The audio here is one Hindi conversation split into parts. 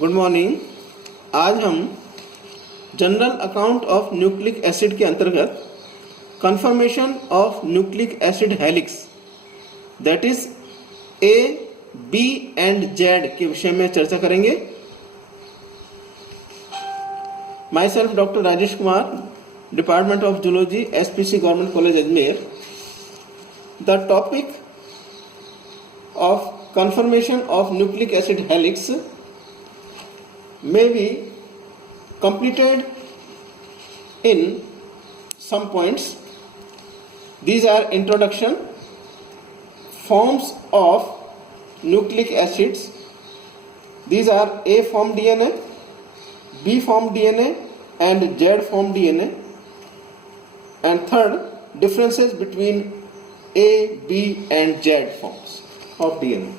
Good morning. आज हम general account of nucleic acid के अंतर्गत confirmation of nucleic acid helix that is A, B and Z के विषय में चर्चा करेंगे। Myself doctor Rajesh Kumar, department of zoology, SPC government college Ajmer. The topic of confirmation of nucleic acid helix may be completed in some points. These are introduction, forms of nucleic acids. These are A form DNA, B form DNA and Z form DNA. And third, differences between A, B and Z forms of DNA.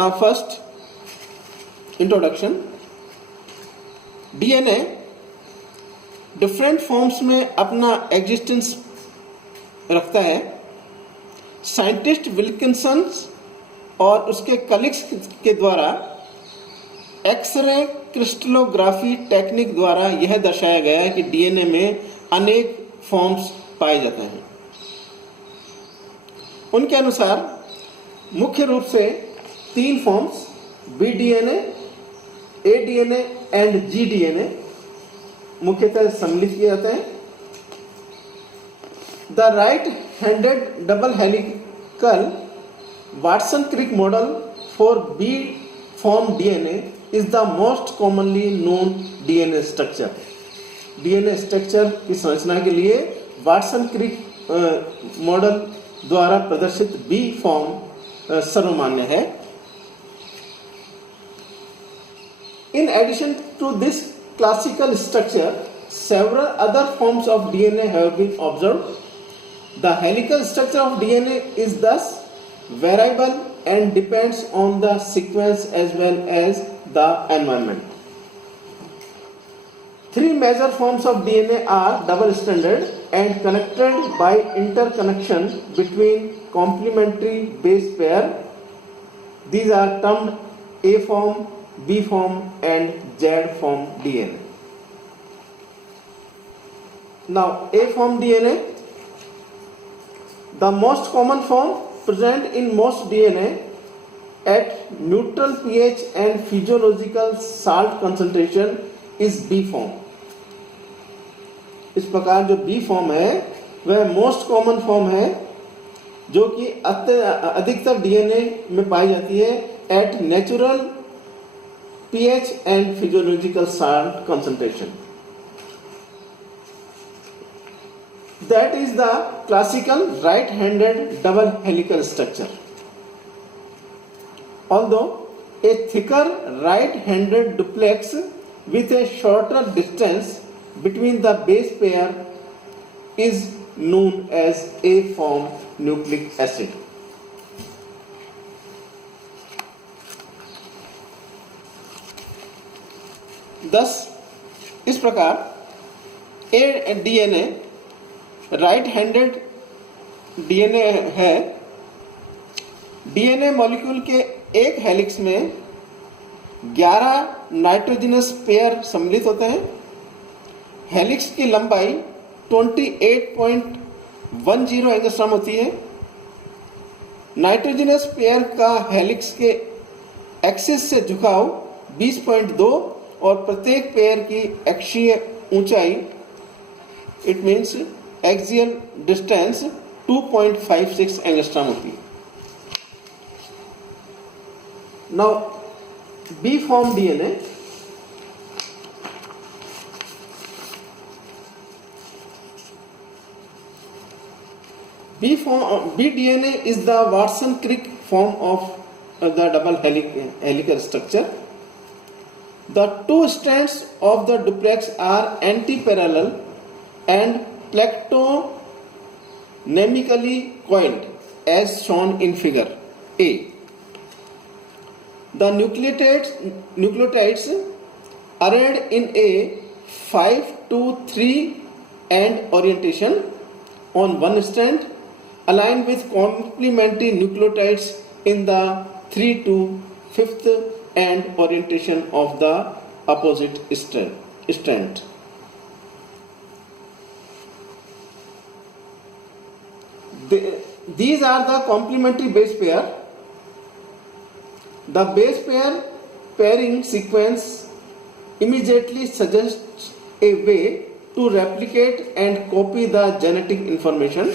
Now first, introduction. DNA different forms में अपना एग्जिस्टेंस रखता है। साइंटिस्ट विल्किंसन और उसके कलीग्स के द्वारा एक्सरे क्रिस्टलोग्राफी टेक्निक द्वारा यह दर्शाया गया है कि डीएनए में अनेक फॉर्म्स पाए जाते हैं। उनके अनुसार मुख्य रूप से 3 forms B DNA, A DNA and G DNA मुख्यतः सम्मिलित किए जाते हैं। The right handed double helical Watson Crick model for B form DNA is the most commonly known DNA structure. DNA structure की संरचना के लिए वाटसन क्रिक मॉडल द्वारा प्रदर्शित बी फॉर्म सर्वमान्य है। In addition to this classical structure, several other forms of DNA have been observed. The helical structure of DNA is thus variable and depends on the sequence as well as the environment. 3 major forms of DNA are double-stranded and connected by interconnection between complementary base pair. These are termed A form, B form and Z form DNA. Now A form DNA, the most common form present in most DNA at neutral pH and physiological salt concentration is B form. इस प्रकार जो B फॉर्म है वह मोस्ट कॉमन फॉर्म है जो कि अधिकतर डीएनए में पाई जाती है at natural pH and physiological salt concentration. That is the classical right-handed double helical structure. Although a thicker right-handed duplex with a shorter distance between the base pair is known as A form nucleic acid. thus इस प्रकार ए डीएनए राइट हैंडेड डीएनए है। डीएनए मॉलिक्यूल के एक हेलिक्स में 11 नाइट्रोजनस पेयर सम्मिलित होते हैं। हेलिक्स की लंबाई 28.10 एंगस्ट्रॉम होती है। नाइट्रोजनस पेयर का हेलिक्स के एक्सिस से झुकाव 20.2 और प्रत्येक पेयर की अक्षीय ऊंचाई it means axial distance 2.56 angstrom होती है। Now B form DNA, B DNA is the Watson Crick form of the double helical structure. The 2 strands of the duplex are antiparallel and platonamically coiled as shown in figure A. The nucleotides arrayed in a 5-3 end orientation on one strand align with complementary nucleotides in the 3 to 5th and orientation of the opposite strand. These are the complementary base pair. The base pair pairing sequence immediately suggests a way to replicate and copy the genetic information.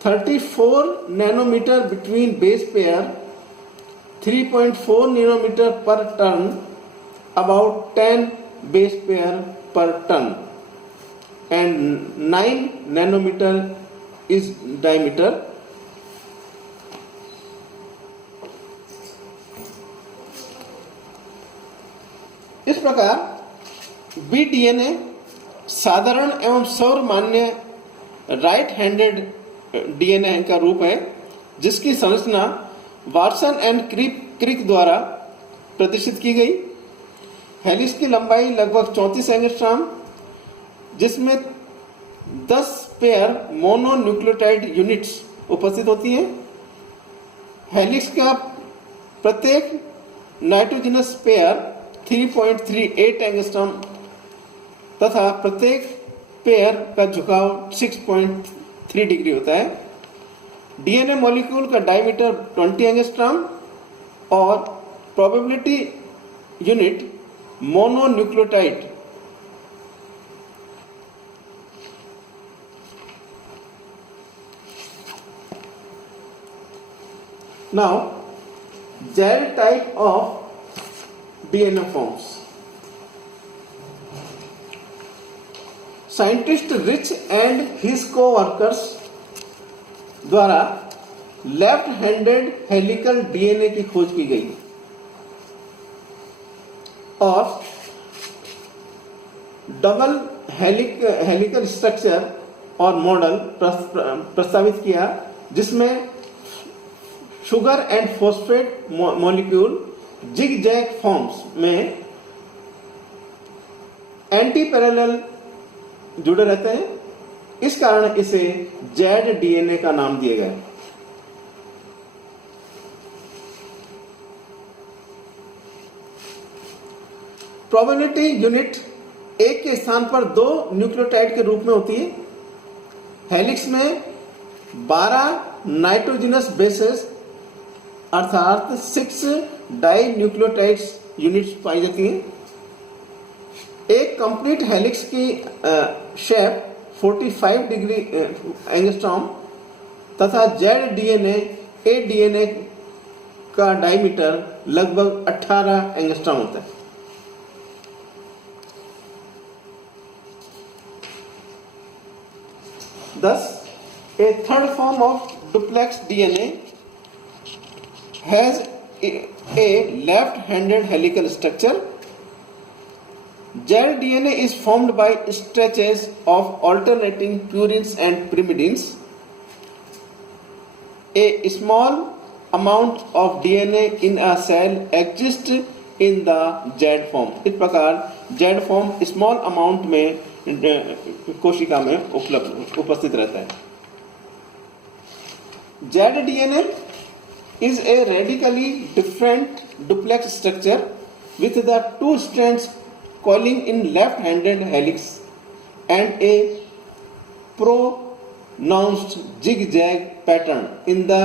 34 nanometer between base pair, 3.4 nanometer per turn, about 10 base pair per turn, and 9 nanometer is diameter. इस प्रकार बी डीएनए साधारण एवं सर्वमान्य राइट हैंडेड डीएनए का रूप है, जिसकी संरचना वाटसन एंड क्रिक द्वारा प्रदर्शित की गई। हेलिक्स की लंबाई लगभग 34 एंगस्ट्रॉम, जिसमें 10 पेयर मोनोन्यूक्लियोटाइड यूनिट्स उपस्थित होती हैं। हेलिक्स का प्रत्येक नाइट्रोजनस पेयर 3.38 एंगस्ट्रॉम तथा प्रत्येक पेयर का झुकाव 6.3 डिग्री होता है। डीएनए मॉलिक्यूल का डायमीटर 20 एंगस्ट्रॉम और probability unit mononucleotide Now, Z type of DNA forms. Scientist Rich and his co-workers द्वारा लेफ्ट हैंडेड हेलिकल डीएनए की खोज की गई और डबल हेलिकल स्ट्रक्चर और मॉडल प्रस्तावित किया, जिसमें sugar and phosphate molecule zig zag forms में एंटी पैरेलल जुड़े रहते हैं। इस कारण इसे जेड डीएनए का नाम दिया गया। प्रोबेबिलिटी यूनिट एक के स्थान पर 2 न्यूक्लियोटाइड के रूप में होती है। हेलिक्स में 12 नाइट्रोजनस बेसेस अर्थात 6 डाई न्यूक्लियोटाइड्स यूनिट्स पाई जाती हैं। एक कंप्लीट हेलिक्स की शेप 45 डिग्री एंगस्ट्रॉम तथा जेड डीएनए ए डीएनए का डायमीटर लगभग 18 एंगस्ट्रॉम होता है। Thus, a third form of duplex DNA has a left-handed helical structure. Z DNA is formed by stretches of alternating purines and pyrimidines. A small amount of DNA in a cell exists in the Z form. इस प्रकार Z form small amount में कोशिका में उपस्थित रहता है। Z DNA is a radically different duplex structure with the 2 strands coiling in left-handed helix and a pronounced zigzag pattern in the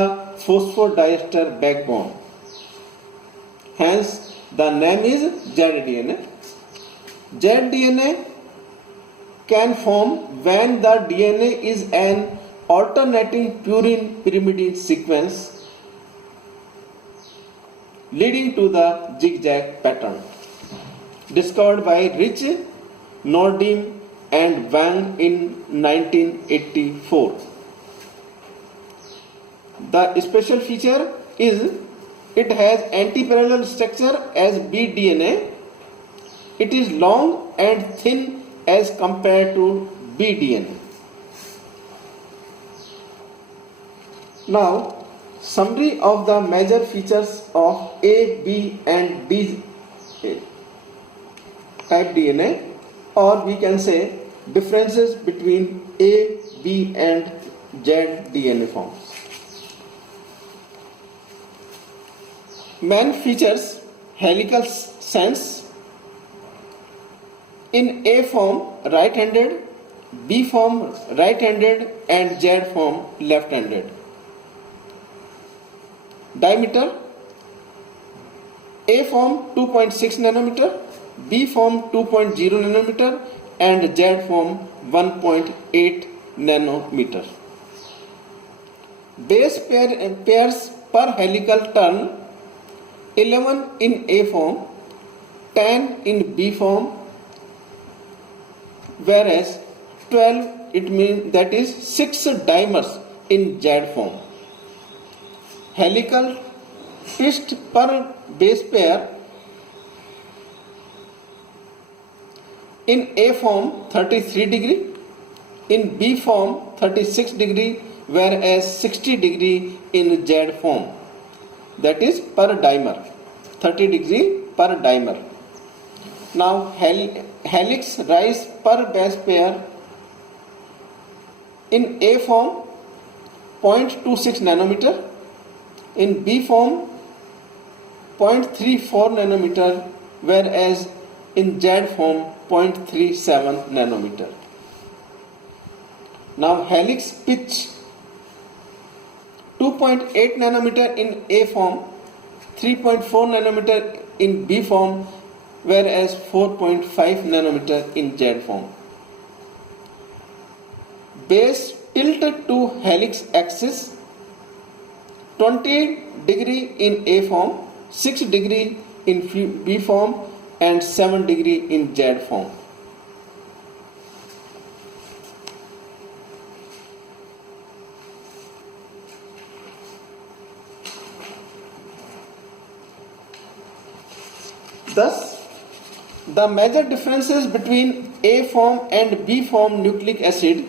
phosphodiester backbone. Hence, the name is Z-DNA. Z-DNA can form when the DNA is an alternating purine-pyrimidine sequence leading to the zigzag pattern discovered by Rich, Nordin and Wang in 1984. The special feature is it has antiparallel structure as bDNA. It is long and thin as compared to bDNA. Now, summary of the major features of A, B and D type DNA, or we can say differences between A, B and Z DNA forms. Man features helical sense. In A form right-handed, B form right-handed and Z form left-handed. Diameter A form 2.6 nanometer, B form 2.0 nanometer and Z form 1.8 nanometer. Base pairs per helical turn 11 in A form, 10 in B form, whereas 12 it means that is 6 dimers in Z form. Helical twist per base pair in A form 33 degree, in B form 36 degree, whereas 60 degree in Z form. That is per dimer, 30 degree per dimer. Now helix rise per base pair in A form 0.26 nanometer, in B form 0.34 nanometer, whereas in Z form 0.37 nanometer. Now helix pitch 2.8 nanometer in A form, 3.4 nanometer in B form, whereas 4.5 nanometer in Z form. Base tilted to helix axis 20 degree in A form, 6 degree in B form and 7 degree in Z form. Thus, the major differences between A form and B form nucleic acid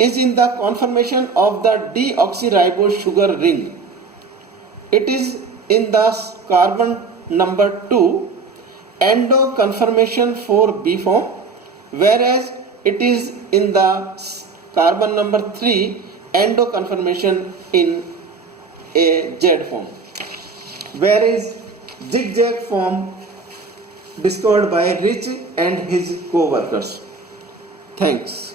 is in the conformation of the deoxyribose sugar ring. It is in the carbon number 2 endo conformation for B form, whereas it is in the carbon number 3 endo conformation in a Z form, whereas zigzag form discovered by Rich and his co-workers. Thanks.